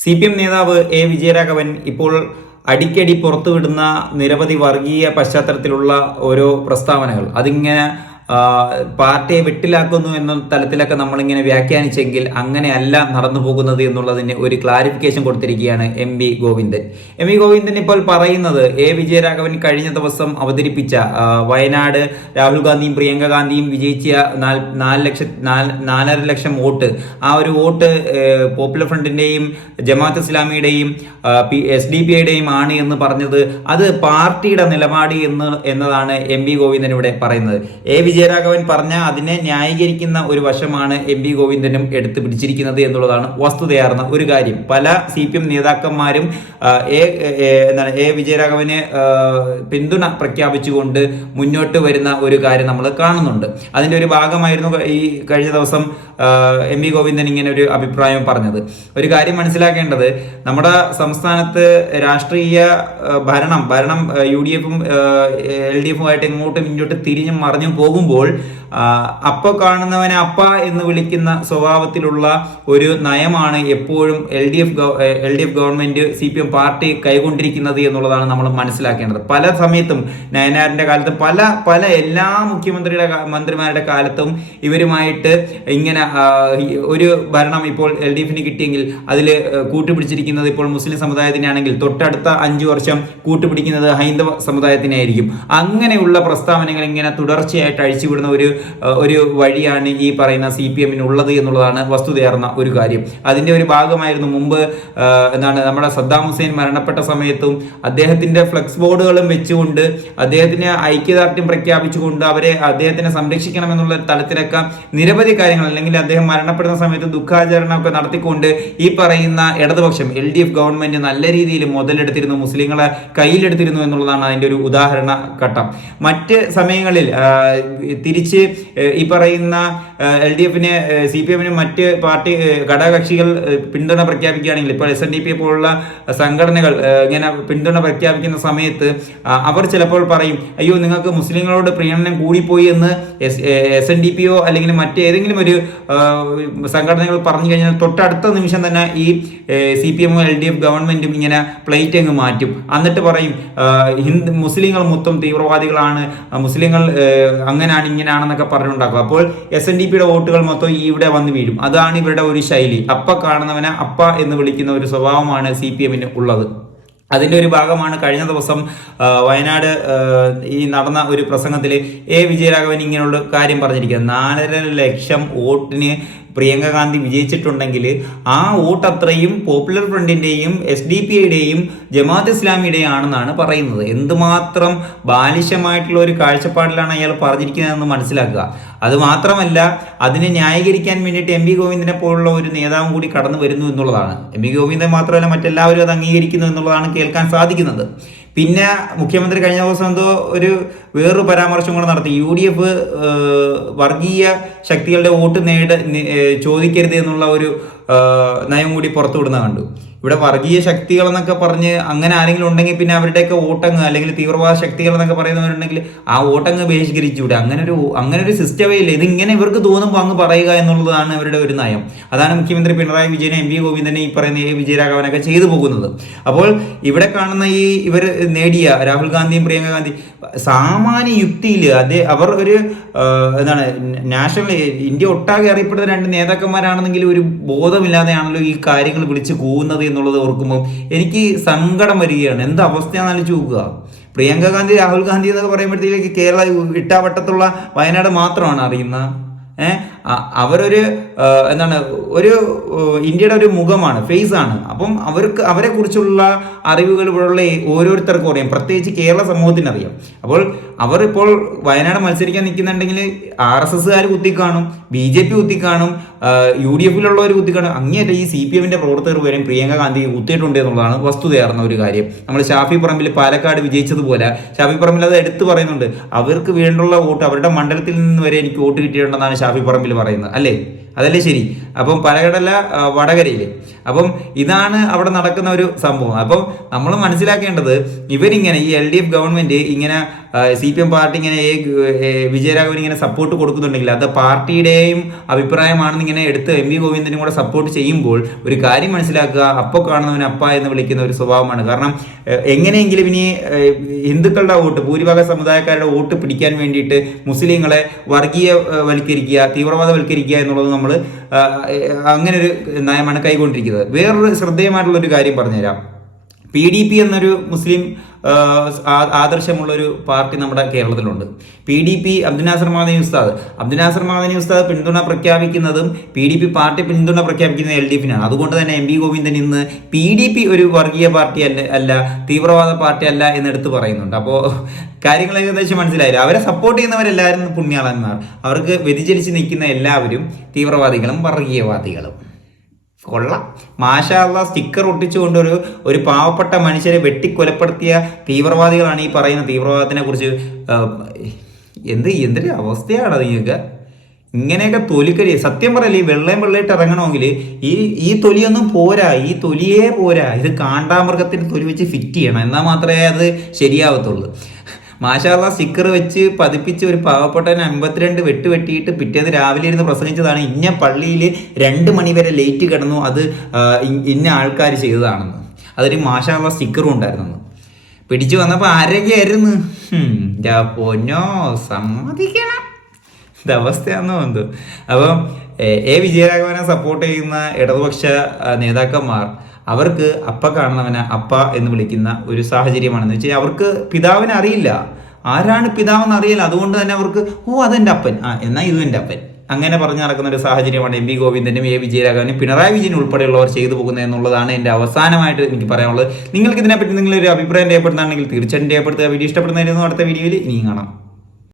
C P M നേതാവ് A Vijayaraghavan ഇപ്പോൾ അടിക്കടി പുറത്തുവിടുന്ന നിരവധി വർഗീയ പശ്ചാത്തലത്തിലുള്ള ഓരോ പ്രസ്താവനകൾ. അതിങ്ങനെ പാർട്ടിയെ വിട്ടിലാക്കുന്നു എന്ന തലത്തിലൊക്കെ നമ്മളിങ്ങനെ വ്യാഖ്യാനിച്ചെങ്കിൽ അങ്ങനെയല്ല നടന്നു പോകുന്നത് എന്നുള്ളതിന് ഒരു ക്ലാരിഫിക്കേഷൻ കൊടുത്തിരിക്കുകയാണ് M V Govindan. M V Govindan ഇപ്പോൾ പറയുന്നത് എ വിജയരാഘവൻ കഴിഞ്ഞ ദിവസം അവതരിപ്പിച്ച വയനാട് രാഹുൽ ഗാന്ധിയും പ്രിയങ്ക ഗാന്ധിയും വിജയിച്ച നാല് ലക്ഷം നാല് നാലര ലക്ഷം വോട്ട്. ആ ഒരു വോട്ട് പോപ്പുലർ ഫ്രണ്ടിന്റെയും ജമാഅത്ത് ഇസ്ലാമിയുടെയും എസ് ഡി പി ഐയുടെയും ആണ് എന്ന് പറഞ്ഞത്. അത് പാർട്ടിയുടെ നിലപാട് എന്ന് എന്നതാണ് എം വി ഗോവിന്ദൻ ഇവിടെ പറയുന്നത്. എ വിജയരാഘവൻ പറഞ്ഞ അതിനെ ന്യായീകരിക്കുന്ന ഒരു വശമാണ് എം വി ഗോവിന്ദനും എടുത്തു പിടിച്ചിരിക്കുന്നത് എന്നുള്ളതാണ് വസ്തുതയാർന്ന ഒരു കാര്യം. പല സി പി എം നേതാക്കന്മാരും എ എന്താണ് എ വിജയരാഘവന് പിന്തുണ പ്രഖ്യാപിച്ചുകൊണ്ട് മുന്നോട്ട് വരുന്ന ഒരു കാര്യം നമ്മൾ കാണുന്നുണ്ട്. അതിന്റെ ഒരു ഭാഗമായിരുന്നു ഈ കഴിഞ്ഞ ദിവസം എം വി ഗോവിന്ദൻ ഇങ്ങനെ ഒരു അഭിപ്രായം പറഞ്ഞത്. ഒരു കാര്യം മനസ്സിലാക്കേണ്ടത് നമ്മുടെ സംസ്ഥാനത്ത് രാഷ്ട്രീയ ഭരണം ഭരണം യു ഡി എഫും എൽ ഡി എഫുമായിട്ട് ഇങ്ങോട്ടും ഇങ്ങോട്ടും തിരിഞ്ഞും മറിഞ്ഞും പോകുമ്പോൾ ആ, അപ്പ കാണുന്നവനെ അപ്പ എന്ന് വിളിക്കുന്ന സ്വഭാവത്തിലുള്ള ഒരു നയമാണ് എപ്പോഴും L D F L D F government C P M party കൈകൊണ്ടിരിക്കുന്നത് എന്നുള്ളതാണ് നമ്മൾ മനസ്സിലാക്കേണ്ടത്. പല സമയത്തും നയനാറിന്റെ കാലത്തും പല പല എല്ലാ മുഖ്യമന്ത്രിയുടെ മന്ത്രിമാരുടെ കാലത്തും ഇവരുമായിട്ട് ഇങ്ങനെ ഒരു ഭരണം ഇപ്പോൾ എൽ ഡി എഫിന് കിട്ടിയെങ്കിൽ അതിൽ കൂട്ടുപിടിച്ചിരിക്കുന്നത് ഇപ്പോൾ മുസ്ലിം സമുദായത്തിനാണെങ്കിൽ തൊട്ടടുത്ത അഞ്ചു വർഷം കൂട്ടുപിടിക്കുന്നത് ഹൈന്ദവ സമുദായത്തിനായിരിക്കും. അങ്ങനെയുള്ള പ്രസ്താവനകൾ ഇങ്ങനെ തുടർച്ചയായിട്ട് അഴിച്ചുവിടുന്ന ഒരു ഒരു വഴിയാണ് ഈ പറയുന്ന സി പി എമ്മിനുള്ളത് എന്നുള്ളതാണ് വസ്തുതയാർന്ന ഒരു കാര്യം. അതിന്റെ ഒരു ഭാഗമായിരുന്നു മുമ്പ് എന്താണ് നമ്മുടെ സദ്ദാം ഹുസൈൻ മരണപ്പെട്ട സമയത്തും അദ്ദേഹത്തിന്റെ ഫ്ലെക്സ് ബോർഡുകളും വെച്ചുകൊണ്ട് അദ്ദേഹത്തിന് ഐക്യദാർഢ്യം പ്രഖ്യാപിച്ചുകൊണ്ട് അവരെ അദ്ദേഹത്തിനെ സംരക്ഷിക്കണം എന്നുള്ള തലത്തിലൊക്കെ നിരവധി കാര്യങ്ങൾ അല്ലെങ്കിൽ അദ്ദേഹം മരണപ്പെടുന്ന സമയത്ത് ദുഃഖാചരണമൊക്കെ നടത്തിക്കൊണ്ട് ഈ പറയുന്ന ഇടതുപക്ഷം എൽ ഡി എഫ് ഗവൺമെന്റ് നല്ല രീതിയിൽ മുതലെടുത്തിരുന്നു മുസ്ലിങ്ങളെ കയ്യിലെടുത്തിരുന്നു എന്നുള്ളതാണ് അതിന്റെ ഒരു ഉദാഹരണ ഘട്ടം. മറ്റ് സമയങ്ങളിൽ തിരിച്ച് ഈ പറയുന്ന എൽ ഡി എഫിന് സി പി എമ്മിന് മറ്റ് പാർട്ടി ഘടകകക്ഷികൾ പിന്തുണ പ്രഖ്യാപിക്കുകയാണെങ്കിൽ ഇപ്പോൾ എസ് എൻ ഡി പി പോലുള്ള സംഘടനകൾ ഇങ്ങനെ പിന്തുണ പ്രഖ്യാപിക്കുന്ന സമയത്ത് അവർ ചിലപ്പോൾ പറയും അയ്യോ നിങ്ങൾക്ക് മുസ്ലിങ്ങളോട് പ്രീണനം കൂടിപ്പോയി എന്ന് എസ് എൻ ഡി പിയോ അല്ലെങ്കിൽ മറ്റേതെങ്കിലും ഒരു സംഘടനകൾ പറഞ്ഞു കഴിഞ്ഞാൽ തൊട്ടടുത്ത നിമിഷം തന്നെ ഈ സി പി എമ്മും എൽ ഡി എഫ് ഗവൺമെന്റും ഇങ്ങനെ പ്ലേറ്റ് അങ്ങ് മാറ്റും. എന്നിട്ട് പറയും ഹിന്ദു മുസ്ലിങ്ങൾ മൊത്തം തീവ്രവാദികളാണ് മുസ്ലിങ്ങൾ ഏഹ്, അങ്ങനെയാണ് ഇങ്ങനെയാണെന്നൊക്കെ പറഞ്ഞുണ്ടാക്കും. അപ്പോൾ എസ് എൻ ഡി പിയുടെ വോട്ടുകൾ മൊത്തം ഇവിടെ വന്ന് വീഴും. അതാണ് ഇവരുടെ ഒരു ശൈലി. അപ്പ കാണുന്നവനെ അപ്പ എന്ന് വിളിക്കുന്ന ഒരു സ്വഭാവമാണ് സി പി എമ്മിന് ഉള്ളത്. അതിന്റെ ഒരു ഭാഗമാണ് കഴിഞ്ഞ ദിവസം വയനാട് ഈ നടന്ന ഒരു പ്രസംഗത്തിൽ എ വിജയരാഘവൻ ഇങ്ങനെയുള്ള കാര്യം പറഞ്ഞിരിക്കുന്നത്. നാലര ലക്ഷം വോട്ടിന് പ്രിയങ്ക ഗാന്ധി വിജയിച്ചിട്ടുണ്ടെങ്കിൽ ആ വോട്ട് അത്രയും പോപ്പുലർ ഫ്രണ്ടിന്റെയും എസ് ഡി പി ഐയുടെയും ജമാഅത്ത് ഇസ്ലാമിയുടെയും ആണെന്നാണ് പറയുന്നത്. എന്തുമാത്രം ബാലിശമായിട്ടുള്ള ഒരു കാഴ്ചപ്പാടിലാണ് അയാൾ പറഞ്ഞിരിക്കുന്നതെന്ന് മനസ്സിലാക്കുക. അത് മാത്രമല്ല അതിനെ ന്യായീകരിക്കാൻ വേണ്ടിയിട്ട് എം വി ഗോവിന്ദനെ പോലുള്ള ഒരു നേതാവും കൂടി കടന്നു വരുന്നു എന്നുള്ളതാണ്. എം വി ഗോവിന്ദൻ മാത്രമല്ല മറ്റെല്ലാവരും അത് അംഗീകരിക്കുന്നു എന്നുള്ളതാണ് കേൾക്കാൻ സാധിക്കുന്നത്. പിന്നെ മുഖ്യമന്ത്രി കഴിഞ്ഞ ദിവസം എന്തോ ഒരു വേറൊരു പരാമർശം കൂടെ നടത്തി. യു ഡി എഫ് വർഗീയ ശക്തികളുടെ വോട്ട് നേട ചോദിക്കരുത് എന്നുള്ള ഒരു നയം കൂടി പുറത്തുവിടുന്ന കണ്ടു. ഇവിടെ വർഗീയ ശക്തികൾ എന്നൊക്കെ പറഞ്ഞ് അങ്ങനെ ആരെങ്കിലും ഉണ്ടെങ്കിൽ പിന്നെ അവരുടെയൊക്കെ വോട്ടങ്ങ് അല്ലെങ്കിൽ തീവ്രവാദ ശക്തികൾ എന്നൊക്കെ പറയുന്നവരുണ്ടെങ്കിൽ ആ വോട്ടങ്ങ് ബഹിഷ്കരിച്ചുകൂടെ അങ്ങനെ ഒരു അങ്ങനെ ഒരു സിസ്റ്റമേ ഇല്ല? ഇതിങ്ങനെ ഇവർക്ക് തോന്നുമ്പോൾ അങ്ങ് പറയുക എന്നുള്ളതാണ് അവരുടെ ഒരു നയം. അതാണ് മുഖ്യമന്ത്രി പിണറായി വിജയൻ എം വി ഗോവിന്ദനെ ഈ പറയുന്ന എ വിജയരാഘവനൊക്കെ ചെയ്തു പോകുന്നത്. അപ്പോൾ ഇവിടെ കാണുന്ന ഈ ഇവർ നേടിയ രാഹുൽ ഗാന്ധിയും പ്രിയങ്ക ഗാന്ധി സാമാന്യ യുക്തിയിൽ അതേ അവർ ഒരു എന്താണ് നാഷണൽ ഇന്ത്യ ഒട്ടാകെ അറിയപ്പെടുന്ന രണ്ട് നേതാക്കന്മാരാണെന്നെങ്കിലും ഒരു ബോധമില്ലാതെയാണല്ലോ ഈ കാര്യങ്ങൾ വിളിച്ച് കൂവുന്നത് എന്നുള്ളത് ഓർക്കുമ്പോൾ എനിക്ക് സങ്കടം വരികയാണ്. എന്ത് അവസ്ഥയാണെന്ന് ആലോചിച്ച് നോക്കുക. പ്രിയങ്ക ഗാന്ധി രാഹുൽ ഗാന്ധി എന്നൊക്കെ പറയുമ്പോഴത്തേക്ക് കേരള ഇട്ടാവട്ടത്തുള്ള വയനാട് മാത്രമാണ് അറിയുന്ന ഏഹ് അവരൊരു എന്താണ് ഒരു ഇന്ത്യയുടെ ഒരു മുഖമാണ് ഫേസ് ആണ്. അപ്പം അവർക്ക് അവരെ കുറിച്ചുള്ള അറിവുകൾ ഇവിടെയുള്ള ഓരോരുത്തർക്കും അറിയാം. പ്രത്യേകിച്ച് കേരള സമൂഹത്തിന് അറിയാം. അപ്പോൾ അവർ ഇപ്പോൾ വയനാട് മത്സരിക്കാൻ നിൽക്കുന്നുണ്ടെങ്കിൽ ആർ എസ് എസ്സുകാർ കുത്തിക്കാണും ബി ജെ പി കുത്തിക്കാണും യു ഡി എഫിലുള്ളവർ കുത്തിക്കാണും. അങ്ങേയറ്റ ഈ സി പി എമ്മിന്റെ പ്രവർത്തകർ വരെയും പ്രിയങ്ക ഗാന്ധി കുത്തിയിട്ടുണ്ട് എന്നുള്ളതാണ് വസ്തുതയാർന്ന ഒരു കാര്യം. നമ്മൾ ഷാഫി പറമ്പിൽ പാലക്കാട് വിജയിച്ചതുപോലെ ഷാഫി പറമ്പിൽ അത് എടുത്തു പറയുന്നുണ്ട്. അവർക്ക് വേണ്ടുള്ള വോട്ട് അവരുടെ മണ്ഡലത്തിൽ നിന്ന് വരെ എനിക്ക് വോട്ട് കിട്ടിയിട്ടുണ്ടെന്നാണ് ഷാഫി പറമ്പിൽ പറയുന്നത്. അല്ലേ? അതല്ലേ ശരി? അപ്പം പലകടല വടകരയിൽ അപ്പം ഇതാണ് അവിടെ നടക്കുന്ന ഒരു സംഭവം. അപ്പം നമ്മൾ മനസ്സിലാക്കേണ്ടത് ഇവരിങ്ങനെ ഈ എൽ ഡി എഫ് ഗവൺമെന്റ് ഇങ്ങനെ സി പി എം പാർട്ടി ഇങ്ങനെ വിജയരാഘവൻ ഇങ്ങനെ സപ്പോർട്ട് കൊടുക്കുന്നുണ്ടെങ്കിൽ അത് പാർട്ടിയുടെയും അഭിപ്രായമാണെന്ന് ഇങ്ങനെ എടുത്ത് എം വി ഗോവിന്ദനും കൂടെ സപ്പോർട്ട് ചെയ്യുമ്പോൾ ഒരു കാര്യം മനസ്സിലാക്കുക അപ്പോൾ കാണുന്നവൻ അപ്പ എന്ന് വിളിക്കുന്ന ഒരു സ്വഭാവമാണ്. കാരണം എങ്ങനെയെങ്കിലും ഇനി ഹിന്ദുക്കളുടെ വോട്ട് ഭൂരിഭാഗ സമുദായക്കാരുടെ വോട്ട് പിടിക്കാൻ വേണ്ടിയിട്ട് മുസ്ലിങ്ങളെ വർഗീയ ഏഹ്, വൽക്കരിക്കുക തീവ്രവാദവൽക്കരിക്കുക എന്നുള്ളത് നമ്മൾ അങ്ങനെ ഒരു നയമാണ് കൈകൊണ്ടിരിക്കുന്നത് വേറൊരു ശ്രദ്ധേയമായിട്ടുള്ള ഒരു കാര്യം പറഞ്ഞുതരാം. പി ഡി പി എന്നൊരു മുസ്ലിം ആ, ആ- ആദർശമുള്ള ഒരു പാർട്ടി നമ്മുടെ കേരളത്തിലുണ്ട്. P D P Abdunasser Madani Usthad. Abdunasser Madani Usthad പിന്തുണ പ്രഖ്യാപിക്കുന്നതും പി ഡി പി പാർട്ടി പിന്തുണ പ്രഖ്യാപിക്കുന്നത് എൽ ഡി എഫിനാണ് അതുകൊണ്ട് തന്നെ എം വി ഗോവിന്ദൻ ഇന്ന് പി ഡി പി ഒരു വർഗീയ പാർട്ടി അല്ല അല്ല തീവ്രവാദ പാർട്ടി അല്ല എന്നെടുത്ത് പറയുന്നുണ്ട്. അപ്പോൾ കാര്യങ്ങൾ ഏകദേശം മനസ്സിലായില്ല? അവരെ സപ്പോർട്ട് ചെയ്യുന്നവരെല്ലാവരും പുണ്യാളന്മാർ. അവർക്ക് വ്യതിചലിച്ച് നിൽക്കുന്ന എല്ലാവരും തീവ്രവാദികളും വർഗീയവാദികളും. കൊള്ളാം. മാഷാള്ള സ്റ്റിക്കർ ഒട്ടിച്ചുകൊണ്ട് ഒരു ഒരു പാവപ്പെട്ട മനുഷ്യരെ വെട്ടിക്കൊലപ്പെടുത്തിയ തീവ്രവാദികളാണ് ഈ പറയുന്ന തീവ്രവാദത്തിനെ കുറിച്ച് എന്ത് എന്തൊരു അവസ്ഥയാണ് നിങ്ങൾക്ക്? ഇങ്ങനെയൊക്കെ തൊലിക്കരി സത്യം പറയല്ലേ ഈ വെള്ളയും വെള്ളയിട്ട് ഇറങ്ങണമെങ്കിൽ ഈ ഈ തൊലിയൊന്നും പോരാ ഈ തൊലിയേ പോരാ. ഇത് കാണ്ടാമൃഗത്തിന് തൊലി വെച്ച് ഫിറ്റ് ചെയ്യണം. എന്നാൽ മാത്രമേ അത് ശരിയാവത്തുള്ളൂ. മാഷാള്ള സിക്കർ വെച്ച് പതിപ്പിച്ച് ഒരു പാവപ്പെട്ടവന് അമ്പത്തിരണ്ട് വെട്ട് വെട്ടിയിട്ട് പിറ്റേന്ന് രാവിലെ ഇരുന്ന് പ്രസംഗിച്ചതാണ്. ഇന്ന പള്ളിയിൽ രണ്ട് മണി വരെ ലേറ്റ് കിടന്നു അത് ഇന്ന ആൾക്കാർ ചെയ്തതാണെന്ന്. അതൊരു മാഷാള്ള സ്റ്റിക്കറും ഉണ്ടായിരുന്നു. പിടിച്ചു വന്നപ്പോൾ ആരൊക്കെയായിരുന്നു പൊന്നോ സമ്മതിക്കണം. ഇത് അവസ്ഥയാണെന്ന് തോന്നുന്നു. അപ്പം എ- വിജയരാഘവനെ സപ്പോർട്ട് ചെയ്യുന്ന ഇടതുപക്ഷ നേതാക്കന്മാർ അവർക്ക് അപ്പ കാണുന്നവനെ അപ്പ എന്ന് വിളിക്കുന്ന ഒരു സാഹചര്യമാണെന്ന് വെച്ചാൽ അവർക്ക് പിതാവിനെ അറിയില്ല. ആരാണ് പിതാവെന്ന് അറിയില്ല. അതുകൊണ്ട് തന്നെ അവർക്ക് ഓ അതെന്റെ അപ്പൻ. ആ എന്നാൽ ഇതും എന്റെ അപ്പൻ. അങ്ങനെ പറഞ്ഞു നടക്കുന്ന ഒരു സാഹചര്യമാണ് എം വി ഗോവിന്ദനും എ വിജയരാഘവനും പിണറായി വിജയൻ ഉൾപ്പെടെയുള്ളവർ ചെയ്തു പോകുന്നത് എന്നുള്ളതാണ് എന്റെ അവസാനമായിട്ട് എനിക്ക് പറയാനുള്ളത്. നിങ്ങൾക്ക് ഇതിനെപ്പറ്റി നിങ്ങളൊരു അഭിപ്രായം രേഖപ്പെടുത്തുകയാണെങ്കിൽ തീർച്ചയായിട്ടും രേഖപ്പെടുത്തുക. വീഡിയോ ഇഷ്ടപ്പെടുന്നതായിരുന്നു അടുത്ത വീഡിയോയിൽ ഇനിയും കാണാം.